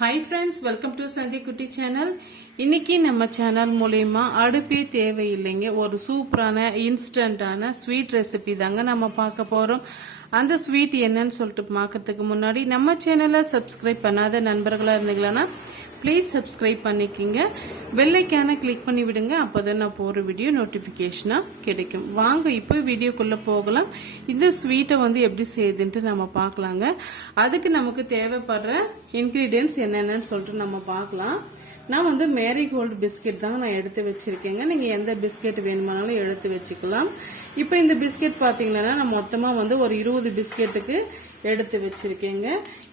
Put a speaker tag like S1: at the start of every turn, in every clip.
S1: Hi friends welcome to சந்தி குட்டி channel இன்னைக்கு நம்ம சேனல் மூலயமா அடுப்பே தேவையில்லைங்க. ஒரு சூப்பரான இன்ஸ்டண்டான ஸ்வீட் ரெசிபி தாங்க நம்ம பார்க்க போகிறோம் அந்த ஸ்வீட் என்னன்னு சொல்லிட்டு பார்க்கறதுக்கு முன்னாடி நம்ம சேனலை சப்ஸ்கிரைப் பண்ணாத நண்பர்களாக இருந்தீங்களன்னா ப்ளீஸ் சப்ஸ்கிரைப் பண்ணிக்கிங்க. வெள்ளைக்கான கிளிக் பண்ணி விடுங்க. அப்போ தான் நான் போகிற வீடியோ நோட்டிஃபிகேஷனாக கிடைக்கும். வாங்க இப்போ வீடியோக்குள்ளே போகலாம். இந்த ஸ்வீட்டை வந்து எப்படி செய்யுதுன்ட்டு நம்ம பார்க்கலாங்க. அதுக்கு நமக்கு தேவைப்படுற இன்க்ரீடியன்ஸ் என்னென்னு சொல்லிட்டு நம்ம பார்க்கலாம். நான் வந்து மேரிகோல்டு பிஸ்கெட் தாங்க நான் எடுத்து வச்சிருக்கேங்க. நீங்க எந்த பிஸ்கெட் வேணுமானாலும் எடுத்து வச்சுக்கலாம். இப்போ இந்த பிஸ்கெட் பாத்தீங்கன்னா நான் மொத்தமா வந்து ஒரு இருபது பிஸ்கெட்டுக்கு எடுத்து வச்சிருக்கேங்க.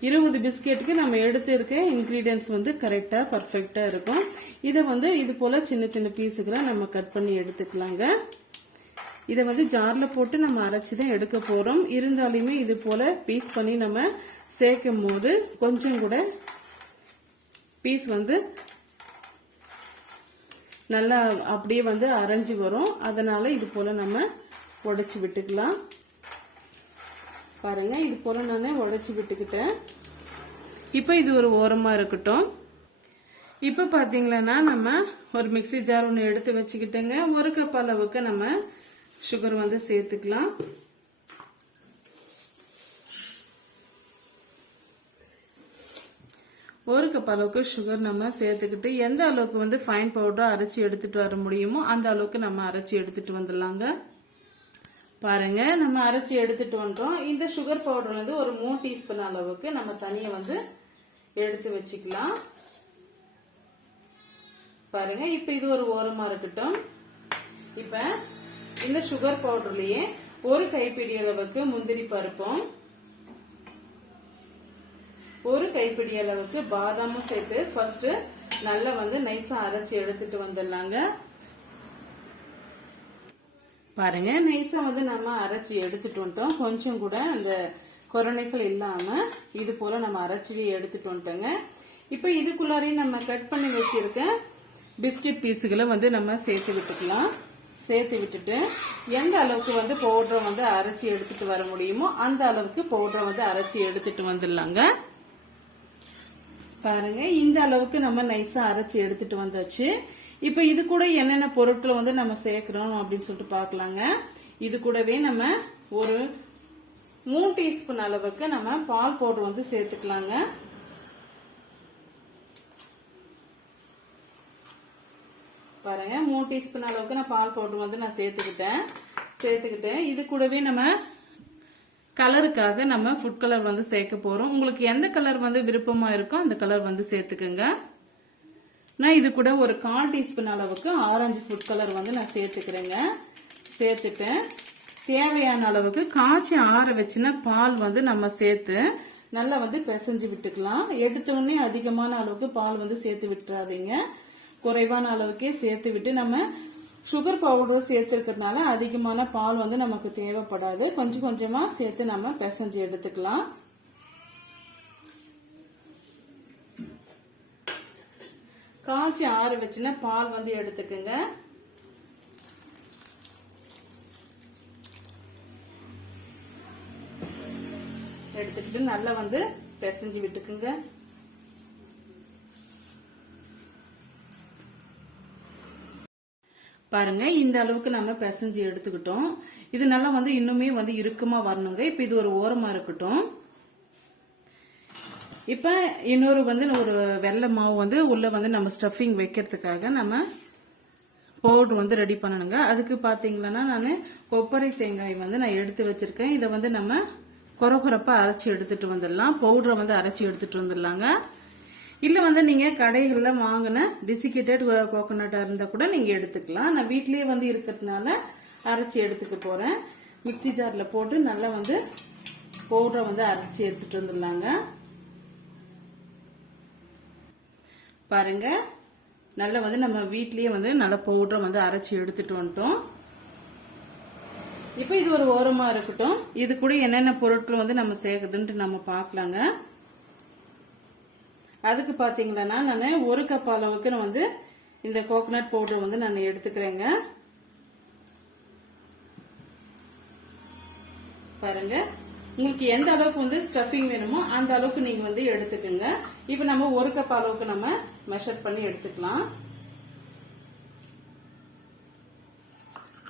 S1: இருபது பிஸ்கெட்டுக்கு நம்ம எடுத்து இருக்க இன்கிரீடியன்ஸ் வந்து கரெக்டா பர்ஃபெக்டா இருக்கும். இதை வந்து இது போல சின்ன சின்ன பீஸுக்குலாம் நம்ம கட் பண்ணி எடுத்துக்கலாங்க. இதை வந்து ஜார்ல போட்டு நம்ம அரைச்சி தான் எடுக்க போறோம். இருந்தாலுமே இது போல பீஸ் பண்ணி நம்ம சேர்க்கும் போது கொஞ்சம் கூட பீஸ் வந்து நல்லா அப்படியே வந்து அரைஞ்சு வரும். அதனால இது போல நம்ம உடச்சி விட்டுக்கலாம். பாருங்க இது போல நான் உடச்சி விட்டுக்கிட்டேன். இப்போ இது ஒரு ஓரமா இருக்கட்டும். இப்போ பாத்தீங்களன்னா நம்ம ஒரு மிக்ஸி ஜார் ஒன்று எடுத்து வச்சுக்கிட்டேங்க. ஒரு கப் அளவுக்கு நம்ம சுகர் வந்து சேர்த்துக்கலாம். ஒரு கப் அளவுக்கு சுகர் நம்ம சேர்த்துக்கிட்டு எந்த அளவுக்கு வந்து ஃபைன் பவுடர் அரைச்சி எடுத்துட்டு வர முடியுமோ அந்த அளவுக்கு நம்ம அரைச்சி எடுத்துட்டு வந்துடலாங்க. பாருங்க நம்ம அரைச்சி எடுத்துட்டு வந்துட்டோம். இந்த சுகர் பவுடர் வந்து ஒரு மூணு டீஸ்பூன் அளவுக்கு நம்ம தனியை வந்து எடுத்து வச்சுக்கலாம். பாருங்க இப்ப இது ஒரு ஓரமா இருக்கட்டும். இப்ப இந்த சுகர் பவுடர்லயே ஒரு கைப்பிடி அளவுக்கு முந்திரி பருப்பும் ஒரு கைப்பிடி அளவுக்கு பாதாமும் சேர்த்து ஃபர்ஸ்ட் நல்லா வந்து நைஸா அரைச்சி எடுத்துட்டு வந்துடலாங்க. பாருங்க நைஸா வந்து நம்ம அரைச்சி எடுத்துட்டு வந்துட்டோம். கொஞ்சம் கூட அந்த கொரோனைகள் இல்லாம இது போல நம்ம அரைச்சி எடுத்துட்டு வந்துட்டோங்க. இப்போ இதுக்குள்ளாரையும் நம்ம கட் பண்ணி வச்சிருக்க பிஸ்கட் பீஸுகளை வந்து நம்ம சேர்த்து விட்டுக்கலாம். சேர்த்து விட்டுட்டு எந்த அளவுக்கு வந்து பவுடரை வந்து அரைச்சி எடுத்துட்டு வர முடியுமோ அந்த அளவுக்கு பவுடரை வந்து அரைச்சி எடுத்துட்டு வந்துடலாங்க. பாருங்க. இந்த அளவுக்கு நம்ம நைஸா அரைச்சி எடுத்துட்டு வந்தாச்சு. இப்ப இது கூட என்னென்ன பொருட்களை வந்து நம்ம சேர்க்கிறோம் அப்படின்னு சொல்லிட்டு பாக்கலாங்க இது கூடவே நம்ம ஒரு மூணு டீஸ்பூன் அளவுக்கு நம்ம பால் பவுடர் வந்து சேர்த்துக்கலாங்க. பாருங்க. மூணு டீஸ்பூன் அளவுக்கு நான் பால் பவுடர் வந்து நான் சேர்த்துக்கிட்டேன். சேர்த்துக்கிட்டேன் இது கூடவே நம்ம கலருக்காக நம்ம ஃபுட் கலர் வந்து சேர்க்க போறோம். உங்களுக்கு எந்த கலர் வந்து விருப்பமா இருக்கோ அந்த கலர் வந்து சேர்த்துக்குங்க. நான் இது கூட ஒரு கால் டீஸ்பூன் அளவுக்கு ஆரஞ்சு ஃபுட் கலர் வந்து நான் சேர்த்துக்கிறேங்க. சேர்த்துட்டேன். தேவையான அளவுக்கு காய்ச்சி ஆற வச்சுன்னா பால் வந்து நம்ம சேர்த்து நல்லா வந்து பிசைஞ்சு விட்டுக்கலாம். எடுத்த உடனே அதிகமான அளவுக்கு பால் வந்து சேர்த்து விட்டுறாதீங்க. குறைவான அளவுக்கே சேர்த்து விட்டு நம்ம சுகர் பவுடர் சேர்த்துருக்கிறதுனால அதிகமான பால் வந்து நமக்கு தேவைப்படாது. கொஞ்சம் கொஞ்சமா சேர்த்து நம்ம பிசைஞ்சு எடுத்துக்கலாம். காய்ச்சி ஆற வச்சுன்னா பால் வந்து எடுத்துக்கோங்க. எடுத்துக்கிட்டு நல்லா வந்து பிசைஞ்சு விட்டுக்குங்க. பாருங்க இந்த அளவுக்கு நம்ம பிசைஞ்சு எடுத்துக்கிட்டோம். இது நல்லா வந்து இன்னுமே வந்து இறுக்கமா வரணுங்க. இப்ப இது ஒரு ஓரமா இருக்கட்டும். இப்ப இன்னொரு வந்து ஒரு வெள்ளை மாவு வந்து உள்ள வந்து நம்ம ஸ்டஃபிங் வைக்கிறதுக்காக நம்ம பவுடர் வந்து ரெடி பண்ணணுங்க. அதுக்கு பாத்தீங்கன்னா நான் கொப்பரை தேங்காய் வந்து நான் எடுத்து வச்சிருக்கேன். இதை வந்து நம்ம குறகுறப்பா அரைச்சி எடுத்துட்டு வந்துடலாம். பவுடரை வந்து அரைச்சி எடுத்துட்டு வந்துடலாங்க. இல்லை வந்து நீங்கள் கடைகளில் வாங்கின டிசிகேட்டட் கோகோனட்டாக இருந்தால் கூட நீங்கள் எடுத்துக்கலாம். நான் வீட்லேயே வந்து இருக்கிறதுனால அரைச்சி எடுத்துக்க போகிறேன் மிக்சி ஜாரில் போட்டு நல்லா வந்து பவுடரை வந்து அரைச்சி எடுத்துட்டு வந்துடலாங்க. பாருங்க. நல்லா வந்து நம்ம வீட்லேயே வந்து நல்லா பவுடரை வந்து அரைச்சி எடுத்துட்டு வந்துட்டோம். இப்போ இது ஒரு ஓரமாக இருக்கட்டும். இது கூட என்னென்ன பொருட்கள் வந்து நம்ம சேர்க்குதுன்ட்டு நம்ம பார்க்கலாங்க. அதுக்கு பார்த்தீங்கன்னா நான் ஒரு கப் அளவுக்கு நான் வந்து இந்த கோகனட் பவுடர் வந்து நான் எடுத்துக்கிறேங்க. பாருங்க. உங்களுக்கு எந்த அளவுக்கு வந்து ஸ்டஃபிங் வேணுமோ அந்த அளவுக்கு நீங்க வந்து எடுத்துக்கோங்க. இப்போ நம்ம ஒரு கப் அளவுக்கு நம்ம மெஷர் பண்ணி எடுத்துக்கலாம்.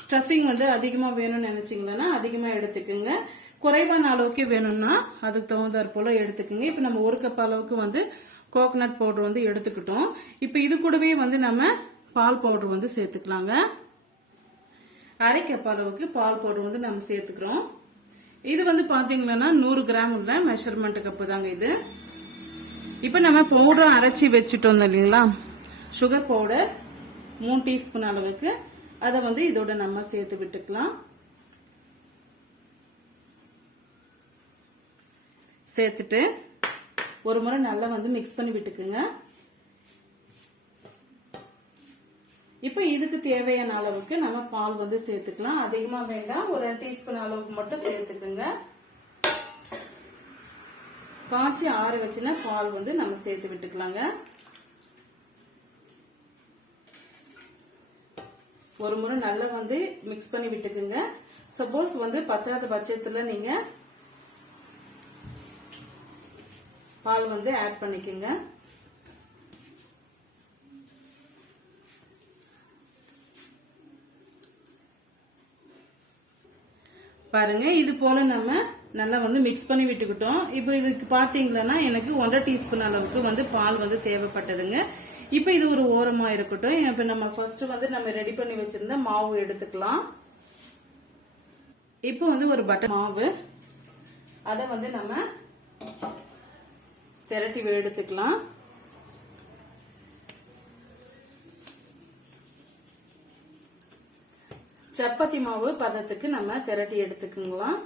S1: ஸ்டஃபிங் வந்து அதிகமா வேணும்னு நினைச்சீங்கன்னா அதிகமா எடுத்துக்கோங்க. குறைவான அளவுக்கு வேணும்னா அதுக்கு தகுந்தாற் போல எடுத்துக்கோங்க. இப்போ நம்ம ஒரு கப் அளவுக்கு வந்து கோகனட் பவுடர் வந்து எடுத்துக்கிட்டோம். இப்போ இது கூடவே வந்து நம்ம பால் பவுடர் வந்து சேர்த்துக்கலாங்க. அரை கப் அளவுக்கு பால் பவுடர் வந்து நம்ம சேர்த்துக்கிறோம். இது வந்து பாத்தீங்கன்னா நூறு கிராம் உள்ள மெஷர்மெண்ட் கப்பு தாங்க இது. இப்போ நம்ம பவுடர் அரைச்சி வச்சுட்டோம் இல்லைங்களா? சுகர் பவுடர் மூணு டீஸ்பூன் அளவுக்கு. அதை வந்து இதோட நம்ம சேர்த்து விட்டுக்கலாம். சேர்த்துட்டு ஒரு முறை நல்லா வந்து மிக்ஸ் பண்ணி விட்டுக்குங்க. இப்போ இதுக்கு தேவையான அளவுக்கு நம்ம பால் வந்து சேர்த்துக்கலாம். அதிகமா வேண்டாம். ஒரு ரெண்டு டீஸ்பூன் அளவுக்கு மட்டும் சேர்த்துக்குங்க. காய்ச்சி ஆற வச்சுன்னா பால் வந்து நம்ம சேர்த்து விட்டுக்கலாங்க. ஒரு முறை நல்லா வந்து மிக்ஸ் பண்ணி விட்டுக்குங்க. சப்போஸ் வந்து பத்தாத பட்சத்துல நீங்க பால் வந்து ஆட் பண்ணிக்கோங்க. பாருங்க இது போல நம்ம நல்லா வந்து மிக்ஸ் பண்ணி விட்டுக்கிட்டோம். இப்போ இதுக்கு பார்த்தீங்களன்னா எனக்கு ஒன்றரை டீஸ்பூன் அளவுக்கு வந்து பால் வந்து தேவைப்பட்டதுங்க. இப்போ இது ஒரு ஓரமாக இருக்கட்டும். இப்போ நம்ம ஃபர்ஸ்ட் வந்து நம்ம ரெடி பண்ணி வச்சிருந்த மாவு எடுத்துக்கலாம். இப்போ வந்து ஒரு பட்டர் மாவு. அதை வந்து நம்ம திரட்டி எடுத்துக்கலாம். சப்பாத்தி மாவு பதத்துக்கு நம்ம திரட்டி எடுத்துக்கலாம்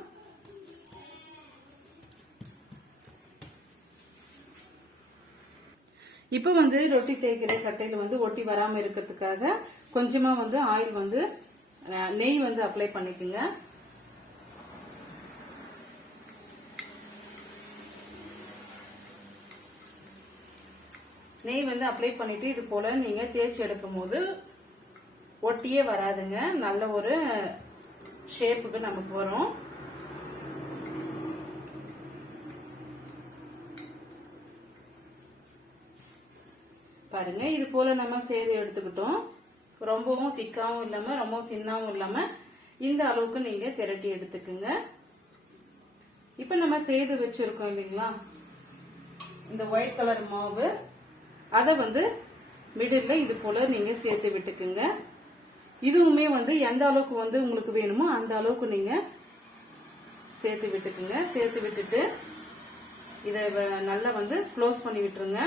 S1: இப்போ வந்து ரொட்டி தேய்க்கிற கட்டையில வந்து ஒட்டி வராம இருக்கிறதுக்காக கொஞ்சமா வந்து ஆயில் வந்து நெய் வந்து அப்ளை பண்ணிக்கோங்க. நெய் வந்து அப்ளை பண்ணிட்டு இது போல நீங்க தேய்ச்சி எடுக்கும் போது ஒட்டியே வராதுங்க. நல்ல ஒரு ஷேப்புக்கு நமக்கு வரும். பாருங்க இது போல நம்ம சேது எடுத்துக்கிட்டோம். ரொம்பவும் திக்காவும் இல்லாம ரொம்பவும் தின்னாவும் இல்லாம இந்த அளவுக்கு நீங்க திரட்டி எடுத்துக்குங்க. இப்ப நம்ம செய்து வச்சிருக்கோம் இல்லைங்களா? இந்த ஒயிட் கலர் மாவு. அதை வந்து மிடில் இது போல நீங்க சேர்த்து விட்டுக்குங்க. இதுவுமே வந்து எந்த அளவுக்கு வந்து உங்களுக்கு வேணுமோ அந்த அளவுக்கு நீங்க சேர்த்து விட்டுக்குங்க. சேர்த்து விட்டுட்டு இதை வ- நல்லா வந்து க்ளோஸ் பண்ணி விட்டுருங்க.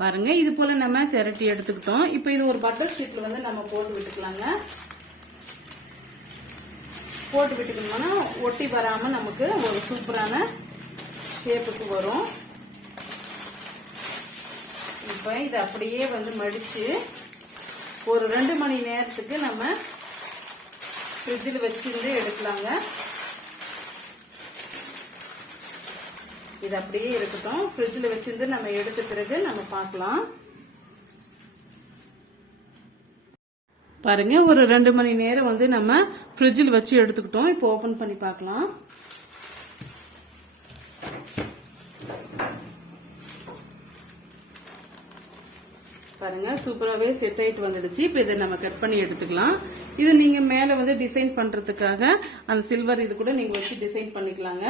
S1: பாருங்க இது போல நம்ம திரட்டி எடுத்துக்கிட்டோம். இப்போ இது ஒரு பட்டர் ஷீட்ல வந்து நம்ம போட்டு விட்டுக்கலாங்க. போட்டு விட்டுக்கணும்னா ஒட்டி வராம நமக்கு ஒரு சூப்பரான ஷேப்புக்கு வரும். இப்போ இதை அப்படியே வந்து மடிச்சு ஒரு ரெண்டு மணி நேரத்துக்கு நம்ம ஃப்ரிட்ஜில் வச்சிருந்து எடுக்கலாங்க. இது அப்படியே இருக்கட்டும். ஃப்ரிட்ஜில் வச்சிருந்து நம்ம எடுத்த பிறகு நம்ம பார்க்கலாம். பாருங்க ஒரு ரெண்டு மணி நேரம் வந்து நம்ம ஃப்ரிட்ஜில் வச்சு எடுத்துக்கிட்டோம். இப்போ ஓபன் பண்ணி பார்க்கலாம். பாருங்க சூப்பராகவே செட் ஆயிட்டு வந்துடுச்சு. இப்போ இதை நம்ம கட் பண்ணி எடுத்துக்கலாம். இது நீங்க மேல வந்து டிசைன் பண்றதுக்காக அந்த சில்வர் இது கூட நீங்க வச்சு டிசைன் பண்ணிக்கலாங்க.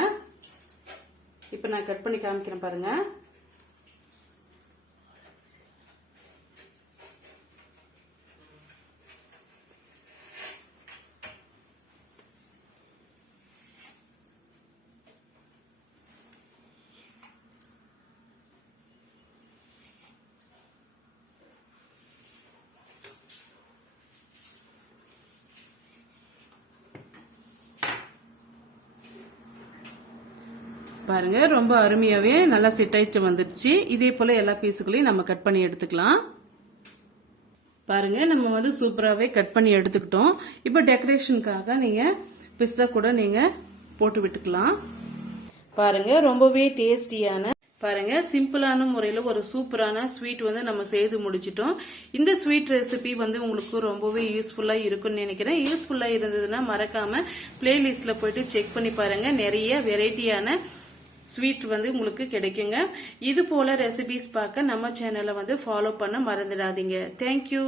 S1: இப்போ நான் கட் பண்ணி காமிக்கிறேன் பாருங்கள் பாருங்க ரொம்ப அருமையாவே நல்லா செட் ஆயிட்டு வந்துடுச்சு. இதே போல எல்லா பீஸுகளையும் நம்ம கட் பண்ணி எடுத்துக்கலாம். பாருங்க நம்ம வந்து சூப்பராகவே கட் பண்ணி எடுத்துக்கிட்டோம். இப்போ டெக்கரேஷனுக்காக நீங்கள் பிஸ்தா கூட நீங்கள் போட்டு விட்டுக்கலாம். பாருங்க ரொம்பவே டேஸ்டியான பாருங்க சிம்பிளான முறையில் ஒரு சூப்பரான ஸ்வீட் வந்து நம்ம செய்து முடிச்சிட்டோம். இந்த ஸ்வீட் ரெசிபி வந்து உங்களுக்கு ரொம்பவே யூஸ்ஃபுல்லாக இருக்கும்னு நினைக்கிறேன். யூஸ்ஃபுல்லாக இருந்ததுன்னா மறக்காம பிளேலிஸ்ட்ல போயிட்டு செக் பண்ணி பாருங்க. நிறைய வெரைட்டியான ஸ்வீட் வந்து உங்களுக்கு கிடைக்குங்க. இது போல ரெசிபிஸ் பார்க்க நம்ம சேனலை வந்து ஃபாலோ பண்ண மறந்துடாதீங்க. தேங்க்யூ